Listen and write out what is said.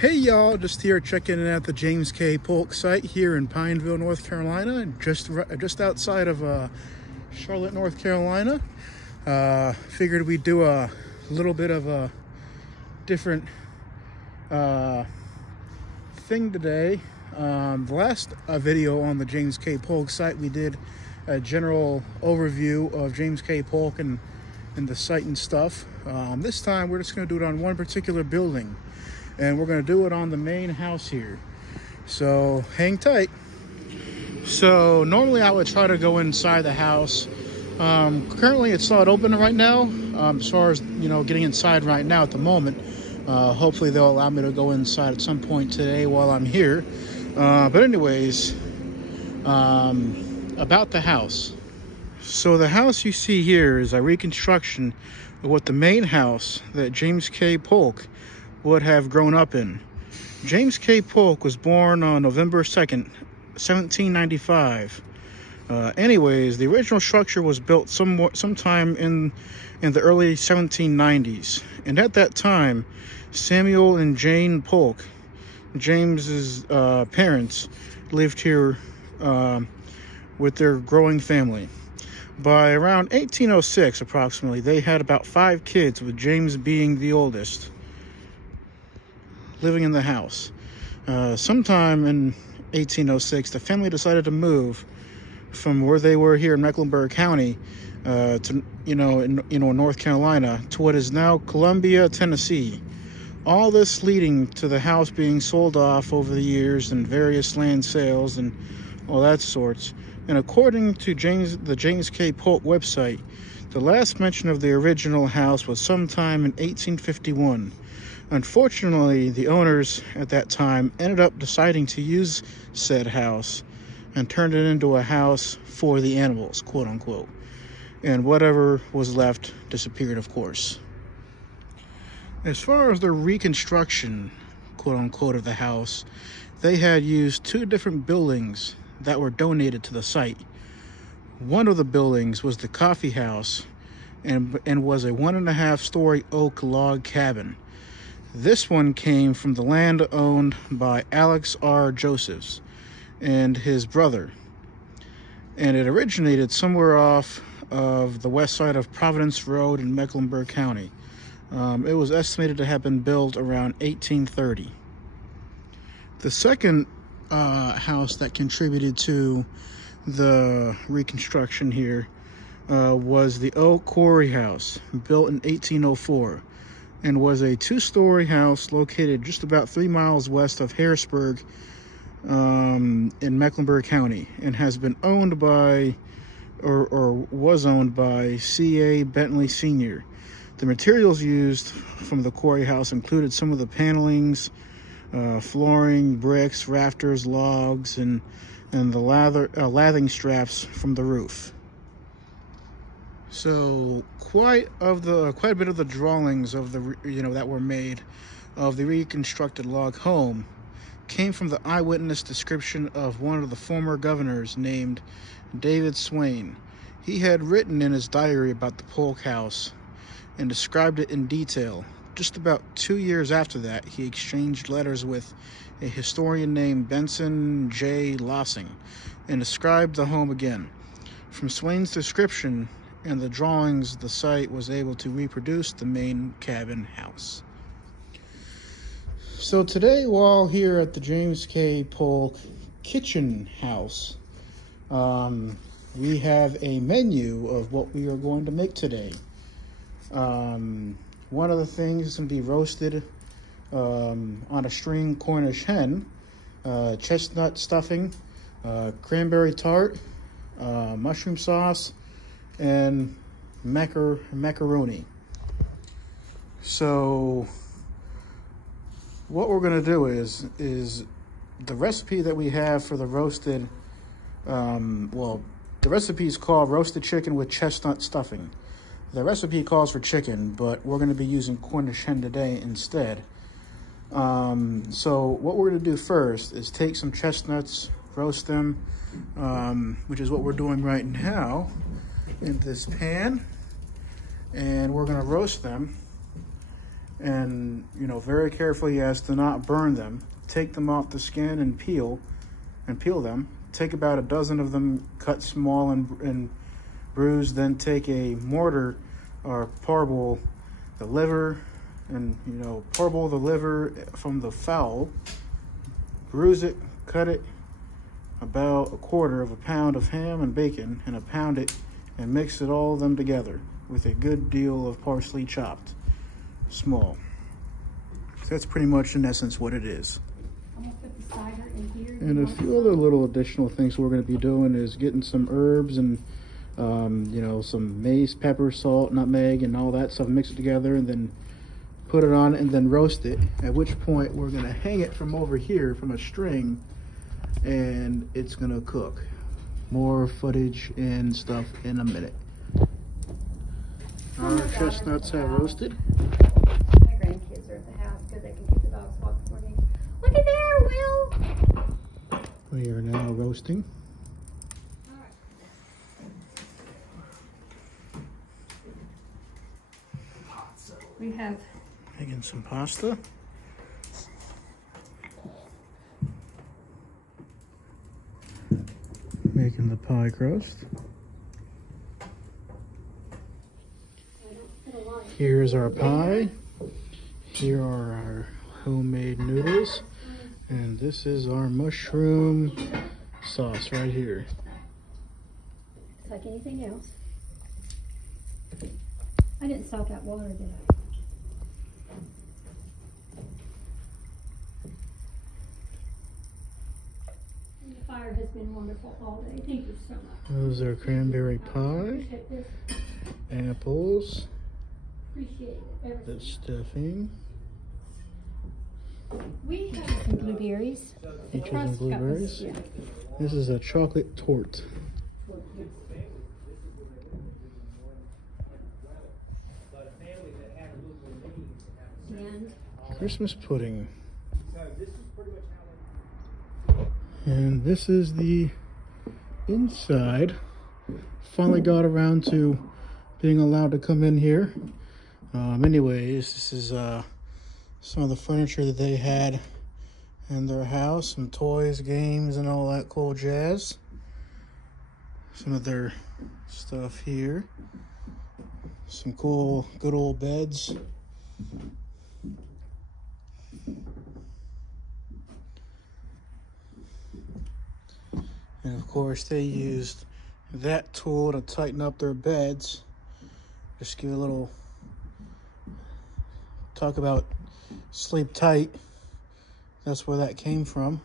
Hey y'all, just here checking in at the James K. Polk site here in Pineville, North Carolina, just outside of Charlotte, North Carolina. Figured we'd do a little bit of a different thing today. The last video on the James K. Polk site, we did a general overview of James K. Polk and the site and stuff. This time we're just going to do it on one particular building. And we're going to do it on the main house here. So hang tight. So normally I would try to go inside the house. Currently it's not open right now. As far as, getting inside right now at the moment. Hopefully they'll allow me to go inside at some point today while I'm here. But anyways, about the house. So the house you see here is a reconstruction of what the main house that James K. Polk would have grown up in. James K. Polk was born on November 2nd, 1795. Anyways, the original structure was built sometime in the early 1790s. And at that time, Samuel and Jane Polk, James's parents, lived here with their growing family. By around 1806, approximately, they had about 5 kids, with James being the oldest, living in the house. Sometime in 1806, the family decided to move from where they were here in Mecklenburg County to North Carolina, to what is now Columbia, Tennessee. All this leading to the house being sold off over the years and various land sales and all that sorts. And according to the James K. Polk website, the last mention of the original house was sometime in 1851. Unfortunately, the owners at that time ended up deciding to use said house and turned it into a house for the animals, quote unquote. And whatever was left disappeared, of course. As far as the reconstruction, quote unquote, of the house, they had used 2 different buildings that were donated to the site. One of the buildings was the coffee house and was a 1.5-story oak log cabin. This one came from the land owned by Alex R. Josephs and his brother. And it originated somewhere off of the west side of Providence Road in Mecklenburg County. It was estimated to have been built around 1830. The second house that contributed to the reconstruction here was the Oak Quarry House, built in 1804. And was a 2-story house located just about 3 miles west of Harrisburg in Mecklenburg County, and has been owned by, or was owned by, C.A. Bentley Sr. The materials used from the quarry house included some of the panelings, flooring, bricks, rafters, logs, and the lathing straps from the roof. So quite a bit of the drawings of the that were made of the reconstructed log home came from the eyewitness description of one of the former governors named David Swain. He had written in his diary about the Polk house and described it in detail. Just about 2 years after that, he exchanged letters with a historian named Benson J. Lossing and described the home again. From Swain's description and the drawings, the site was able to reproduce the main cabin house. So today, while here at the James K. Polk kitchen house, we have a menu of what we are going to make today. One of the things is going to be roasted on a string Cornish hen, chestnut stuffing, cranberry tart, mushroom sauce, and macaroni. So what we're going to do is the recipe that we have for the roasted, the recipe is called roasted chicken with chestnut stuffing. The recipe calls for chicken, but we're going to be using Cornish hen today instead. So what we're going to do first is take some chestnuts, roast them, which is what we're doing right now in this pan. And we're going to roast them and, you know, very carefully as to not burn them. Take them off the skin and peel them. Take about a dozen of them, cut small and bruised. Then take a mortar or parboil the liver, and, you know, parboil the liver from the fowl. Bruise it, cut it, about a quarter of a pound of ham and bacon, and pound it and mix it all of them together with a good deal of parsley chopped small. So that's pretty much in essence what it is. I'm gonna put the cider in here. And a few other little additional things we're going to be doing is getting some herbs and you know, some mace, pepper, salt, nutmeg, and all that stuff, mix it together and then put it on and then roast it, at which point we're going to hang it from over here from a string, and it's going to cook. More footage and stuff in a minute. Our chestnuts have roasted. My grandkids are at the house because they can keep the dogs walking for me. Look at there, Will! We are now roasting. We have Making some pasta. Making the pie crust. Here's our pie. Here are our homemade noodles. And this is our mushroom sauce right here. It's like anything else. I didn't salt that water, did I? And the fire has been wonderful all day. Thank you so much. Those are cranberry pie, Appreciate this. apples, Appreciate it. the stuffing, We have some blueberries. peaches and blueberries. Yeah. This is a chocolate torte. And Christmas pudding. And this is the inside. Finally got around to being allowed to come in here. Anyways, this is some of the furniture that they had in their house. Some toys, games, and all that cool jazz. Some of their stuff here. Some cool, good old beds. And of course they used that tool to tighten up their beds. Just give a little, talk about sleep tight. That's where that came from.